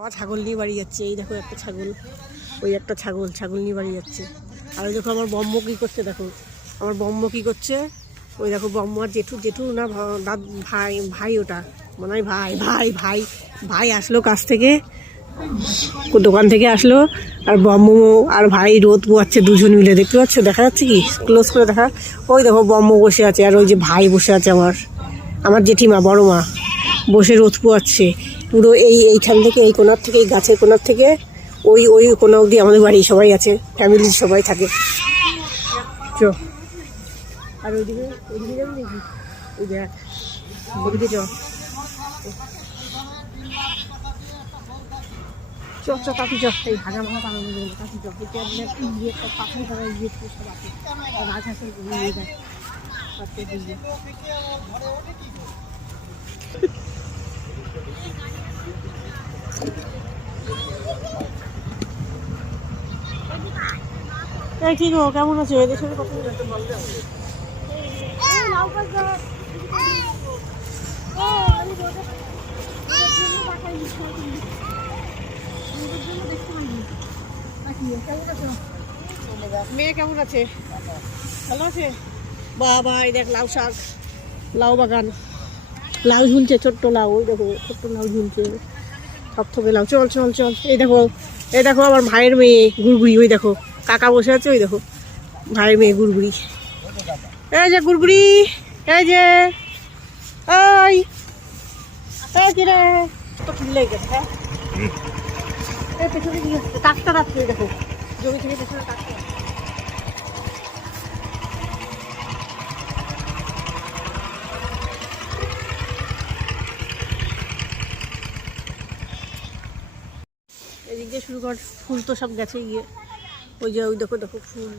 আবার ছাগল নিয়ে বাড়ি যাচ্ছে। এই দেখো একটা ছাগল, ওই একটা ছাগল নিয়ে বাড়ি যাচ্ছে। আর ওই দেখো আমার বম্ম কী করছে, দেখো আমার বম্ম কী করছে। ওই দেখো বম্ম আর জেঠু না ভাই ওটা মনে হয় ভাই আসলো কাছ থেকে, দোকান থেকে আসলো। আর বম্ম আর ভাই রোদ পোয়াচ্ছে দুজন মিলে, দেখতে পাচ্ছ? দেখা যাচ্ছে কি ক্লোজ করে দেখা? ওই দেখো বম্ম বসে আছে আর ওই যে ভাই বসে আছে, আমার জেঠিমা বড় মা বসে রোদ পোয়াচ্ছে। পুরো এইখান থেকে, এই কোনার থেকে, এই গাছের কোনার থেকে ওই কোনা অবধি আমাদের বাড়ি সবাই আছে, ফ্যামিলির সবাই থাকে। চ আর ওইদিকে যাবি নাকি? ওই দেখ ওদিকে চ কাকি চ, এই হাগা মাথা পানো কাকি চ, পাখি সবাই সব আছে, গাছ আছে কি গো, কেমন আছো? এদের সাথে কথা বলতে মেয়ে কেমন আছে? ভালো আছে? বাবা এই দেখ লাউ শাক, লাউ বাগান, লাউ ঝুলছে, ছোট্ট লাউ, ওই দেখো ছোট্ট লাউ ঝুলছে, থপথপে লাউ। চল এই দেখো আমার ভাইয়ের মেয়ে গুড়গুড়ি, ওই দেখো কাকা বসে আছে, ওই দেখো ভাইয়ের মেয়ে গুড়গুড়ি, এই যে গুড়গুড়ি, এই যে কি রে তো কিনলে গেছে। হ্যাঁ পেছনে কি হচ্ছে? টাকটা রাখছে, দেখো জমি থেকে পেছনে টাকটা। এদিক দিয়ে শুরু কর, ফুল তো সব গেছে গিয়ে, ওই যে ওই দেখো ফুল,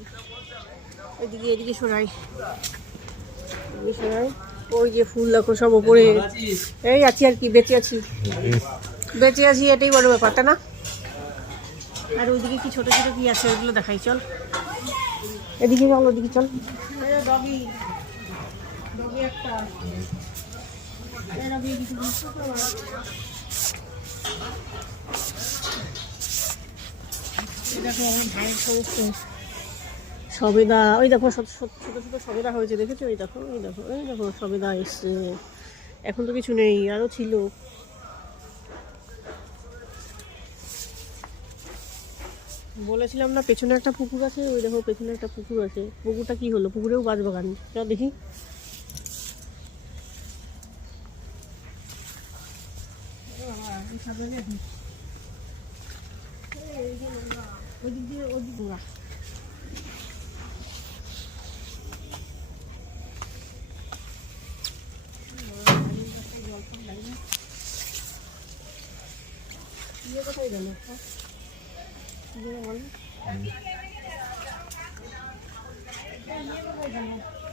এদিকে সরাই, ওই যে ফুল দেখো সব ওপরে। এই আছি আর কি, বেঁচে আছি এটাই বড় ব্যাপারটা না। আর ওইদিকে কি ছোট ছোট কি আছে ওইগুলো দেখাই, চল এদিকে চল, ওদিকে চল। ডগি একটা দেখো আমার ভাইয়ের সমস্ত সবেদা, ওই দেখো ছোট ছোট সবেদা হয়েছে, দেখেছো? এই দেখো সবেদা এসছে, এখন তো কিছু নেই, আরো ছিল। বলেছিলাম না পেছনে একটা পুকুর আছে, ওই দেখো পেছনে একটা পুকুর আছে, পুকুরটা কি হলো? পুকুরেও গাছ বাগান, চল দেখি। ওদিক দিয়ে কোথায় গেল?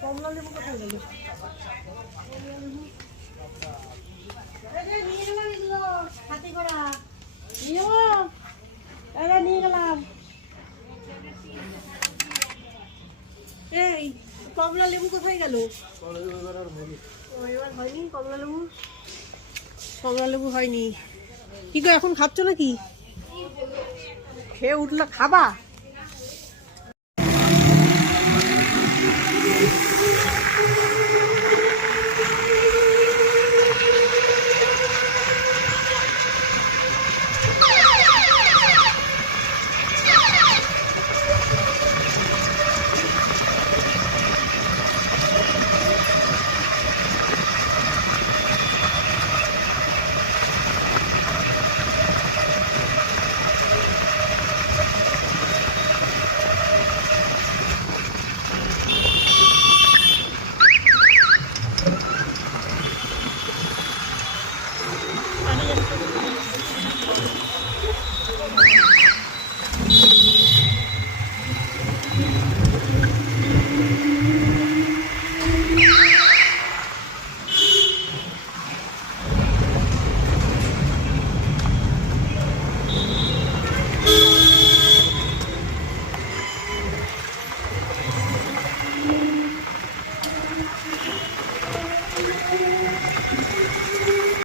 কমলা লেবু কোথায় গেল? নিয়ে গেলাম। এই কমলা লেবু কোথায় গেল? এবার হয়নি কমলা লেবু হয়নি। কি গো এখন খাচ্ছ নাকি? খেয়ে উঠলা খাবা?